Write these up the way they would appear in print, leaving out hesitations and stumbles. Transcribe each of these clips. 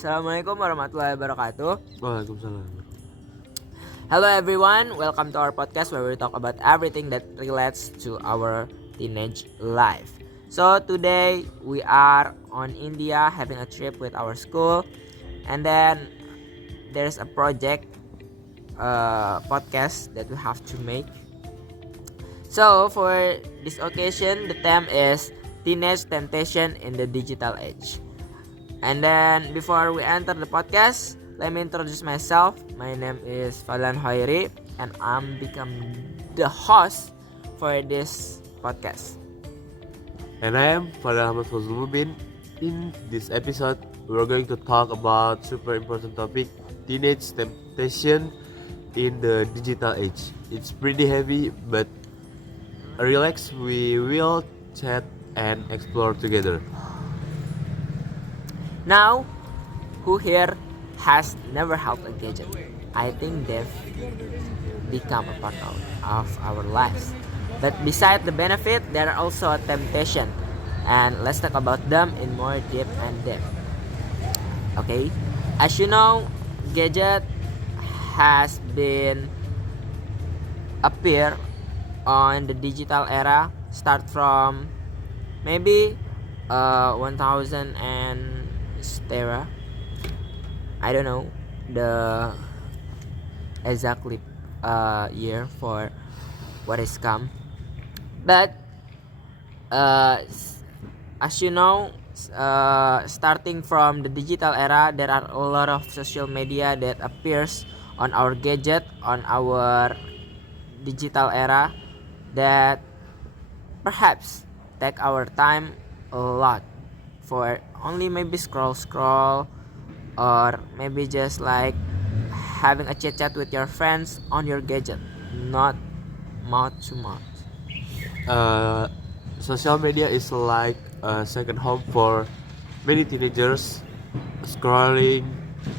Assalamualaikum warahmatullahi wabarakatuh. Waalaikumsalam. Hello everyone, welcome to our podcast where we talk about everything that relates to our teenage life. So today we are on India having a trip with our school, and then there's a project podcast that we have to make. So for this occasion, the theme is Teenage Temptation in the Digital Age. And then before we enter the podcast, let me introduce myself. My name is Falan Hoiri and I'm become the host for this podcast. And I am Fadil Ahmad Fazlul Mubin. In this episode, we're going to talk about super important topic, teenage temptation in the digital age. It's pretty heavy, but relax, we will chat and explore together. Now, who here has never held a gadget? I think they've become a part of our lives. But beside the benefit, there are also a temptation. And let's talk about them in more deep and depth. Okay, as you know, gadget has been appear on the digital era. Start from maybe 1000 and Stera. I don't know the exactly year for what is come, but as you know, starting from the digital era, there are a lot of social media that appears on our gadget, on our digital era, that perhaps take our time a lot for only maybe scroll or maybe just like having a chit chat with your friends on your gadget, not mouth to mouth. Uh, Social media is like a second home for many teenagers, scrolling,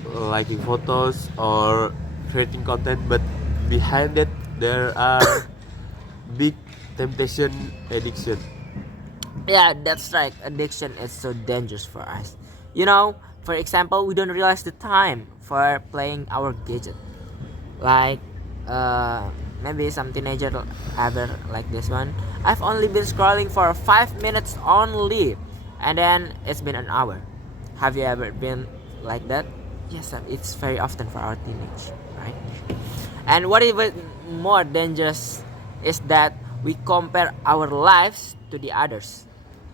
liking photos, or creating content. But behind it, there are big temptation, addiction. Yeah, that's right. Addiction is so dangerous for us. You know, for example, we don't realize the time for playing our gadget. Like, uh, maybe some teenager ever like this one. I've only been scrolling for 5 minutes only, and then it's been an hour. Have you ever been like that? Yes, it's very often for our teenage, right? And what even more dangerous is that we compare our lives to the others.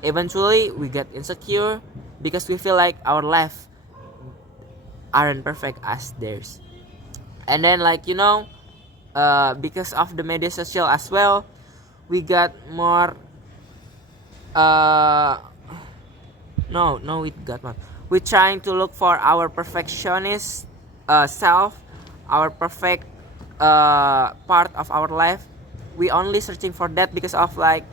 Eventually, we get insecure because we feel like our life aren't perfect as theirs. And then, like, because of the media social as well, we got more. Uh, no, we got more. We're trying to look for our perfectionist self, our perfect part of our life. We only searching for that because of like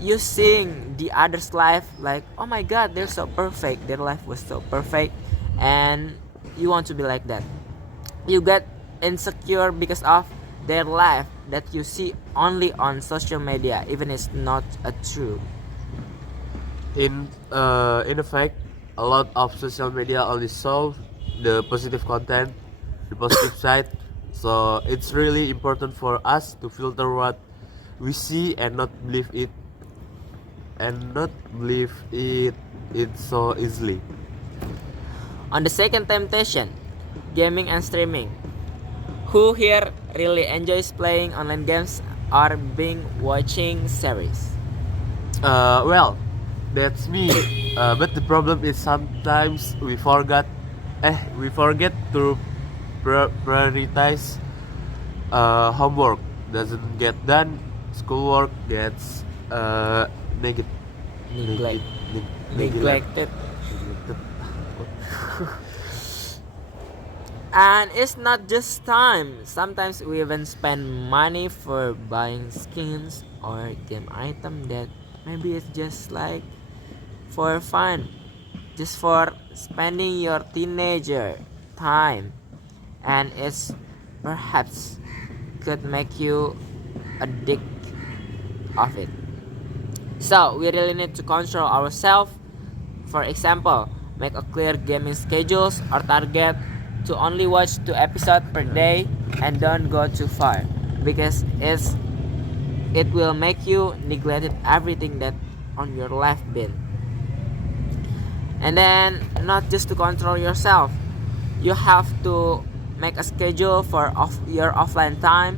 you seeing the other's life, like, oh my god, they're so perfect, their life was so perfect, and you want to be like that. You get insecure because of their life that you see only on social media, even it's not a true. In effect, a lot of social media only show the positive content, the positive side. So it's really important for us to filter what we see and not believe it so easily. On the second temptation, gaming and streaming. Who here really enjoys playing online games or being watching series? Well, that's me. But the problem is sometimes we forget to prioritize. Homework doesn't get done. Schoolwork gets negative. Neglect, Neglected. neglected. And it's not just time. Sometimes we even spend money for buying skins or game item that maybe it's just like for fun, just for spending your teenager time, and it's perhaps could make you addict of it. So we really need to control ourselves. For example, make a clear gaming schedules or target to only watch 2 episodes per day and don't go too far because it will make you neglect everything that on your life been. And then not just to control yourself, you have to make a schedule for your offline time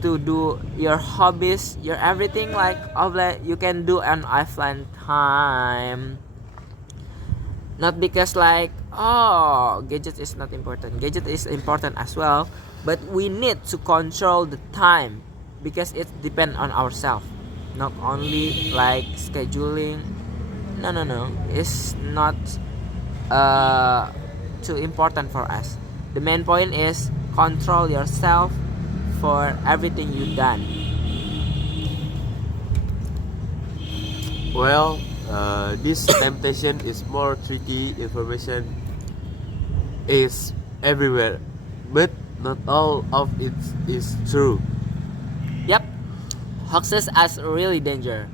to do your hobbies, your everything like offline you can do on offline time. Not because like, oh, gadget is not important. Gadget is important as well, but we need to control the time because it depends on ourselves. Not only like scheduling. No. It's not too important for us. The main point is control yourself for everything you done. Well, this temptation is more tricky. Information is everywhere, but not all of it is true. Yep, hoaxes are really danger,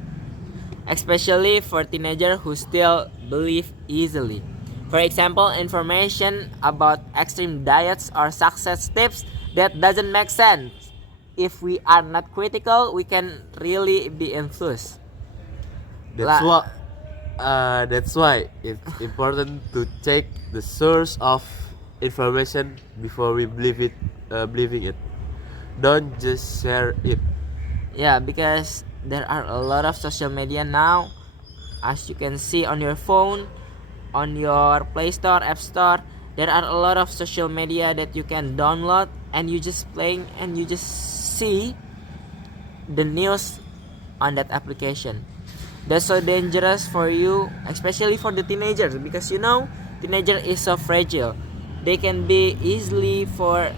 especially for teenagers who still believe easily. For example, information about extreme diets or success tips that doesn't make sense. If we are not critical, we can really be influenced. That's La- what. That's why it's important to check the source of information before we believing it. Don't just share it. Yeah, because there are a lot of social media now, as you can see on your phone, on your Play Store, App Store. There are a lot of social media that you can download and you just playing and you just see the news on that application. That's so dangerous for you, especially for the teenagers, because teenager is so fragile. They can be easily for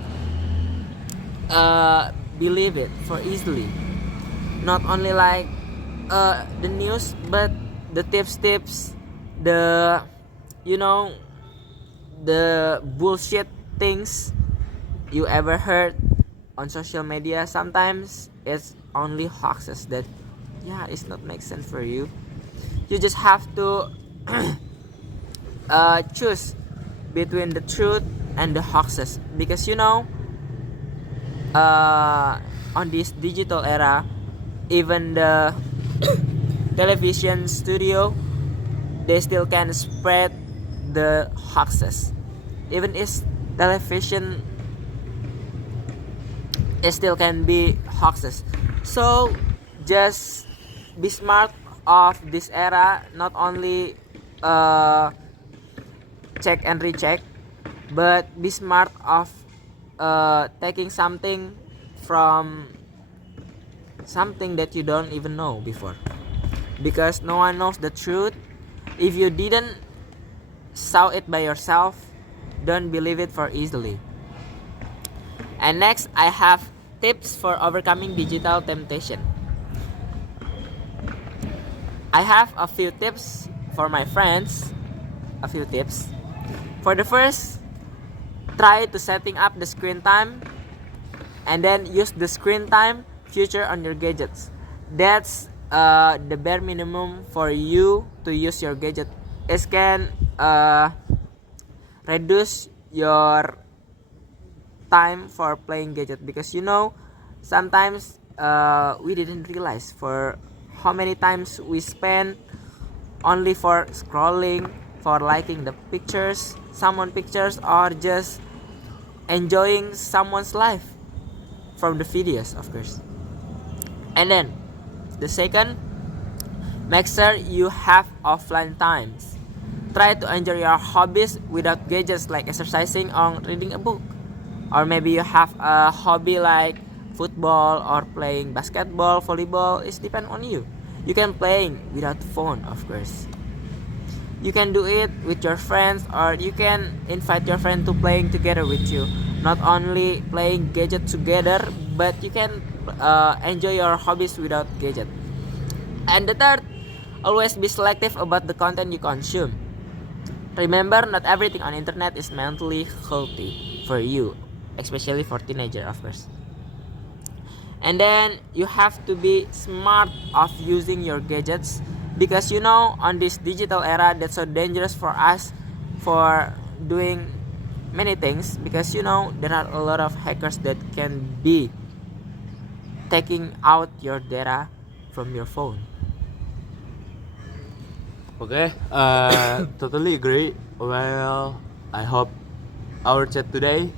believe it for easily. Not only like the news, but the tips, the you know the bullshit things you ever heard on social media. Sometimes it's only hoaxes that it's not make sense for you. You just have to choose between the truth and the hoaxes, because on this digital era, even the television studio, they still can spread the hoaxes. Even if television, it still can be hoaxes. So just be smart of this era. Not only check and recheck, but be smart of taking something from something that you don't even know before, because no one knows the truth. If you didn't saw it by yourself, don't believe it for easily. And next, I have tips for overcoming digital temptation. I have a few tips for my friends. A few tips. For the first, try to setting up the screen time and then use the screen time feature on your gadgets. That's the bare minimum for you to use your gadget. It can reduce your time for playing gadget, because sometimes we didn't realize for how many times we spend only for scrolling, for liking the pictures, someone pictures, or just enjoying someone's life from the videos, of course. And then the second, make sure you have offline times. Try to enjoy your hobbies without gadgets, like exercising or reading a book. Or maybe you have a hobby like football or playing basketball, volleyball. It depends on you. You can play without phone, of course. You can do it with your friends, or you can invite your friend to playing together with you. Not only playing gadget together, but you can enjoy your hobbies without gadget. And the third, always be selective about the content you consume. Remember, not everything on internet is mentally healthy for you, especially for teenager, of course. And then you have to be smart of using your gadgets, because on this digital era that's so dangerous for us, for doing many things, because you know there are a lot of hackers that can be taking out your data from your phone. Okay, totally agree. Well, I hope our chat today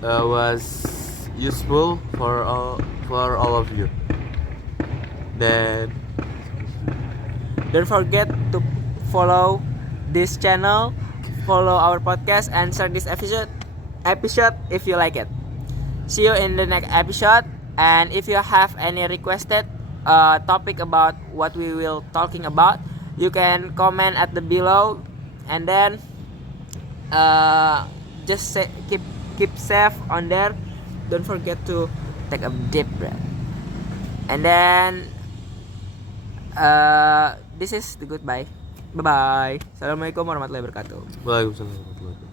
was useful for all of you. Then Don't forget to follow this channel, follow our podcast, and share this episode if you like it. See you in the next episode. And if you have any requested topic about what we will talking about, you can comment at the below, and then just keep safe on there. Don't forget to take a deep breath, and then this is the goodbye. Bye bye. Assalamualaikum warahmatullahi wabarakatuh. Waalaikumsalam warahmatullahi wabarakatuh.